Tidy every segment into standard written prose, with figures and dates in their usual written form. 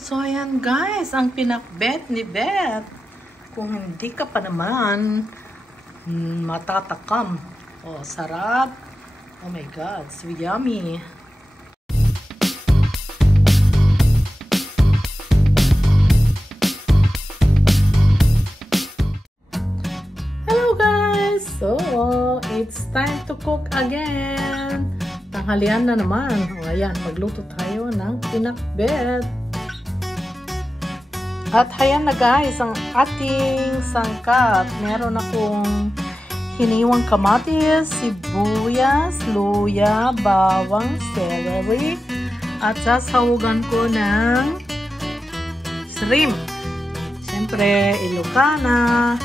So, ayan guys, ang pinakbet ni Beth. Kung hindi ka pa naman matatakam. Oh, sarap. Oh my God, so yummy. Hello guys! So, it's time to cook again. Tanghalian na naman. O, ayan, magluto tayo ng pinakbet. At ayan na guys, ang ating sangkap. Meron akong hiniwang kamatis, sibuyas, luya, bawang, celery. At sasahugan ko ng shrimp. Siyempre, Ilocana,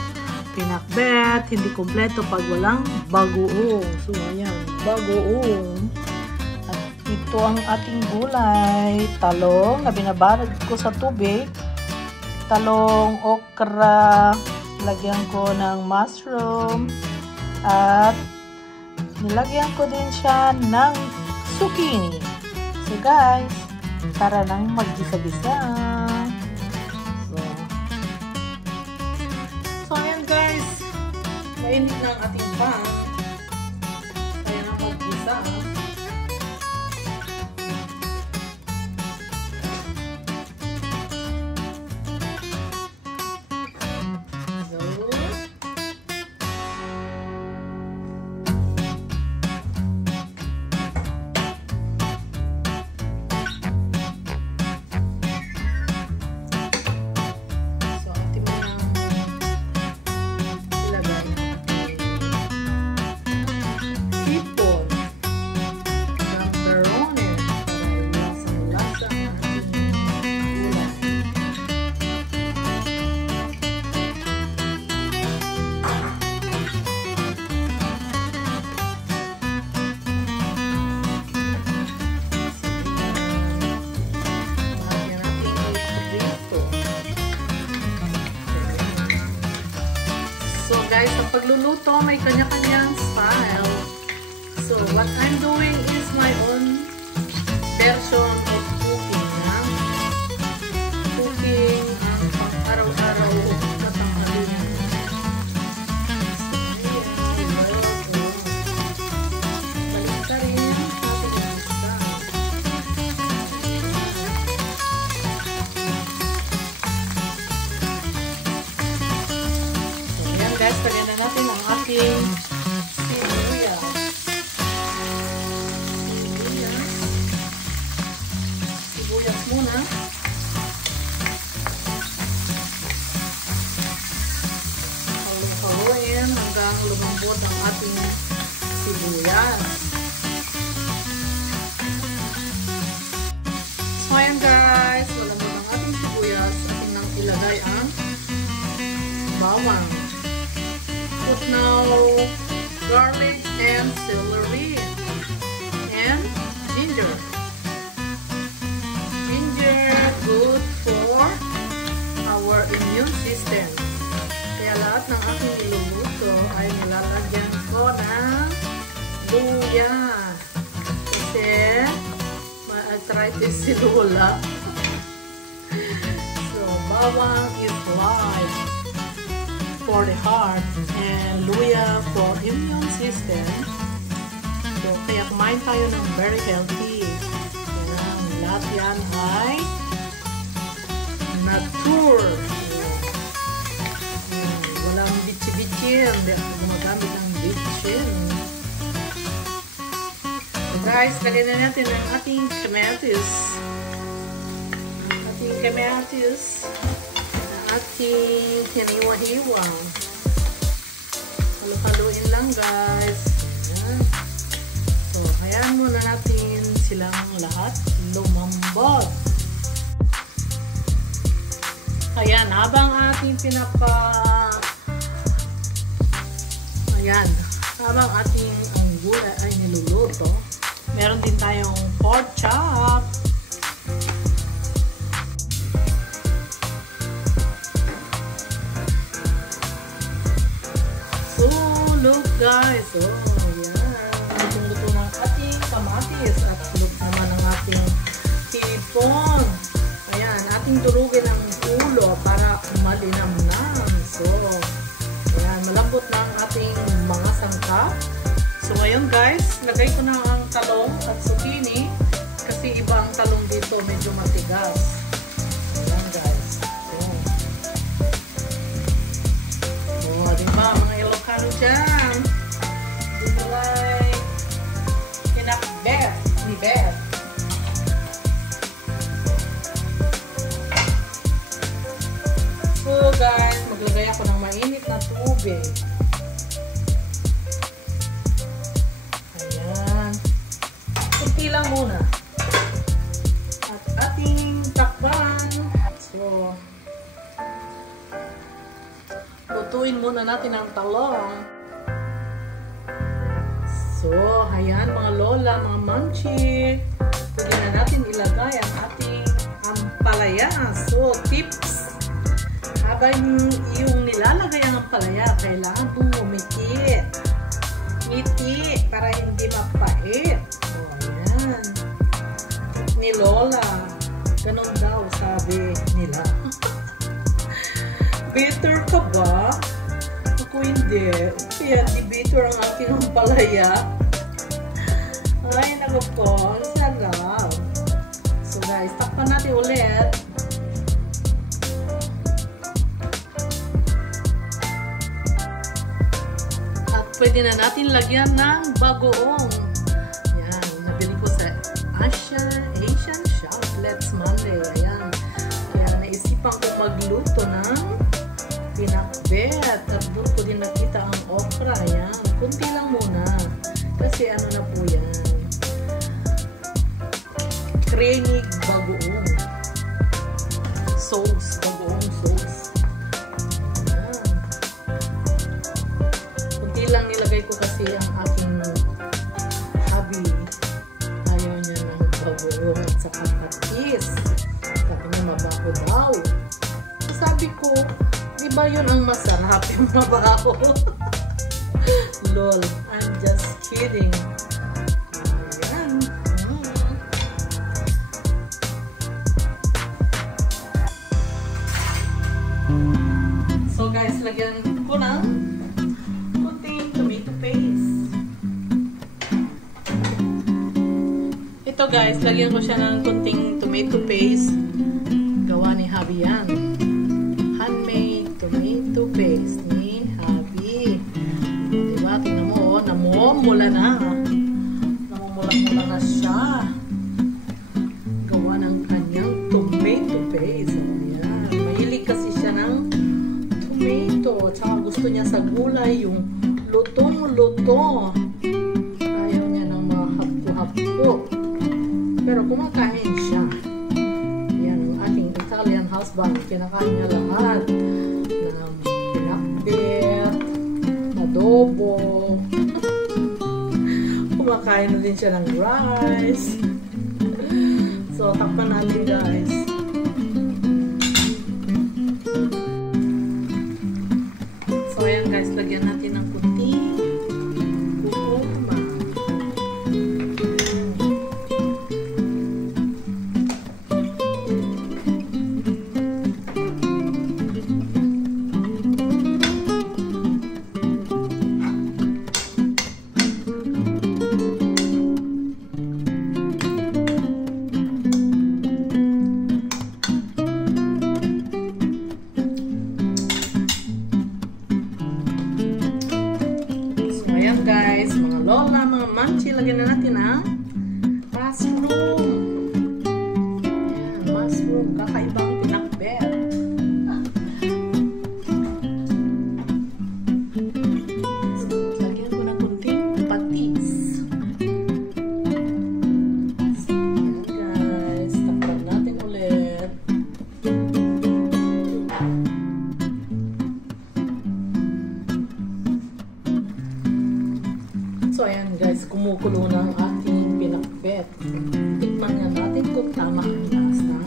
pinakbet, hindi kompleto pag walang bagoong. So ayan, bagoong. At ito ang ating gulay. Talong na binabarag ko sa tubig. Talong, okra, lagyan ko ng mushroom, at nilagyan ko din siya ng zucchini. So guys, tara nang maggisa-gisa. So ayan guys, mainit na ang ating pan. Kaya na maggisa. Guys, ang pagluluto may kanya-kanyang style. So, what I'm doing is my own version of cooking. Cooking ang pang-araw-araw na tanghalian. Balik ka rin. Guys, lagyan na natin ang ating sibuyas. Sibuyas muna. Haluin hanggang lumambot ang ating sibuyas. So ayan guys, lumambot ang ating sibuyas. Ating nang ilagay ang bawang. Put now garlic and celery and ginger. Ginger good for our immune system. Kaya lahat ng aking niluluto ay nilalagyan ko ng luya. Kasi ma-arthritis si Lola. So bawang is life for the heart and luya for immune system. So, kaya kumain tayo ng very healthy. Yan, lahat yan ay nature. Walang bitsi-bitsin. Hindi ako gumagamit ng bitsin. So guys, lagyan na natin ang ating kamatis. Ating hiniwa-hiwa. Halu-haluin lang guys. Ayan. So, hayaan muna natin silang lahat lumambot. Ayan, habang ating habang ating ang gulay ay niluluto, meron din tayong pork chop. Look guys, oh yan, luto ng ating kamatis at look naman ang ating hipon. Ayan, ating durugin ang ulo para malinamnam. So, ayan, malambot na ang ating mga sangkap. So, ngayon guys, lagay ko na ang talong at zucchini kasi iba ang talong dito, medyo matigas. Ayan guys. So, diba, mga Ilocano dyan? Do you like pinakbet ni Beth? So guys, maglagay ako ng mainit na tubig. Ayan. Kunti lang muna. At ating takpan. So, lutuin muna natin ang talong. So, ayan mga lola, mga mamchi. Pwede na natin ilagay ang ating ampalaya. So, tips. Habang yung nilalagay ang ampalaya, kailangan umiti. Ngiti para hindi mapait. So, ayan. Ni lola. Ganon daw sabi nila. Bitter ka ba? Ako hindi. Kaya di bitter ang aking ampalaya. Ay, naku po. Ang sarap. So guys, takpan natin ulit. At pwede na natin lagyan ng bagoong. Yan. Nabili ko sa Asian Shop. Let's Monday. Ayan. Kaya naisipan ko magluto ng pinakbet. At doon ko din nakita ang okra. Ayan. Kunti lang muna. Kasi ano na po yan. Creamy bagoong. Sauce. Bagoong sauce. Ayan. Kunti lang nilagay ko kasi ang aking hubby. Ayaw niya ng bagoong at saka patis. Sabi niya mabaho daw. So, sabi ko, di ba yun ang masarap yung mabaho? Lol, I'm just kidding. Ayan. So guys, lagyan ko ng kunting tomato paste. Ito guys, lagyan ko siya ng kunting tomato paste. Gawa ni Hubby yan. Handmade tomato paste ni Hubby. Diba? Tingnan mo, namumula na. Namumula-mula na siya. Gawa ng kanyang tomato paste. Ayan. Mahilig kasi siya ng tomato. Tsaka gusto niya sa gulay yung lutong-luto. Ayaw niya ng mga hapko-hapko. Pero kumakain siya. Yan ang ating Italian husband. Kinakain niya lahat. Ng pinakbet, adobo. Kumakain na din siya ng rice. So, takpan natin guys. So, ayan guys, lagyan natin ng kunting kurkuma. Guys, mga lola, mga manchi, lagyan na natin ang mushroom. Ayan, mushroom, kakaibang pinakbet. So, lagyan ko ng kunting patis. So, ayan guys, takpan natin ulit. So, ayan guys, kumukulo na ang ating pinakbet. Tikman nga natin kung tama ang lasa.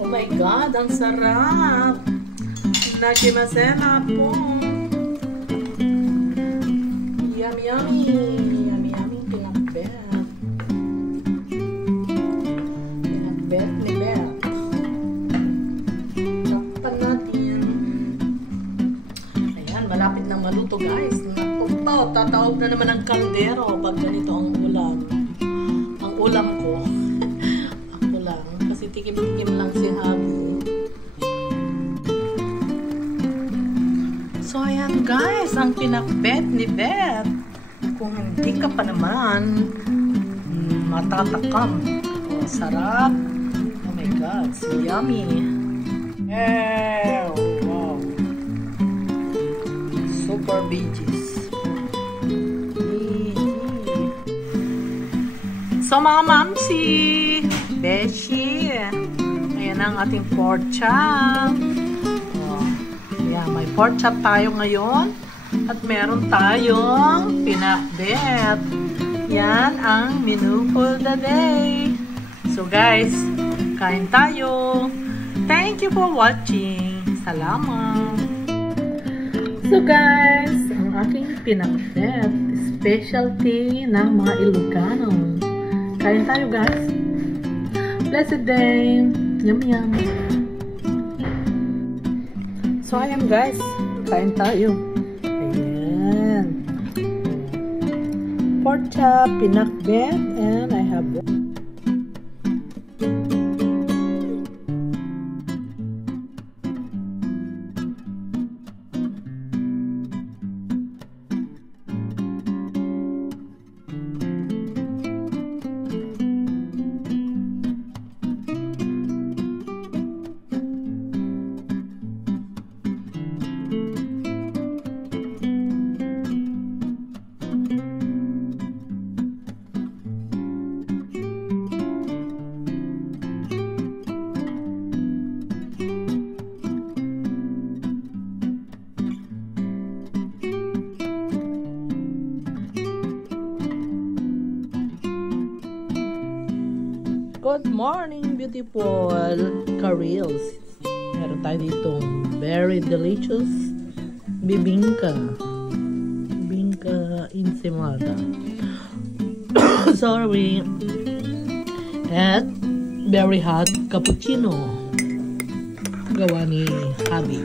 Oh my God, ang sarap! Nakimasema po! Yummy, yummy! Yummy, yummy pinakbet. Pinakbet Tataob na naman ang kaldero pag ganito ang ulam. Ang ulam ko. Ako lang. Kasi tikim-tikim lang si Habi. So, ayan guys, ang pinakbet ni Beth. Kung hindi ka pa naman matatakam. Oh, sarap. Oh my God, so yummy. Wow. Super veggies. So mga mamsi, beshi, ayan ang ating pork chop. Oh, yeah, may pork chop tayo ngayon. At meron tayong pinakbet. Yan ang menu for the day. So guys, kain tayo. Thank you for watching. Salamat. So guys, ang aking pinakbet, specialty ng mga Ilocano. Kain tayo guys. Blessed day. Yum yum. So ayan guys, kain tayo. Ayan. Pork chop, pinakbet, and I have Good morning, beautiful Karels. Meron tayo ditong very delicious bibingka. Bibingka ensaymada. Sorry. At very hot cappuccino. Gawa ni Habi.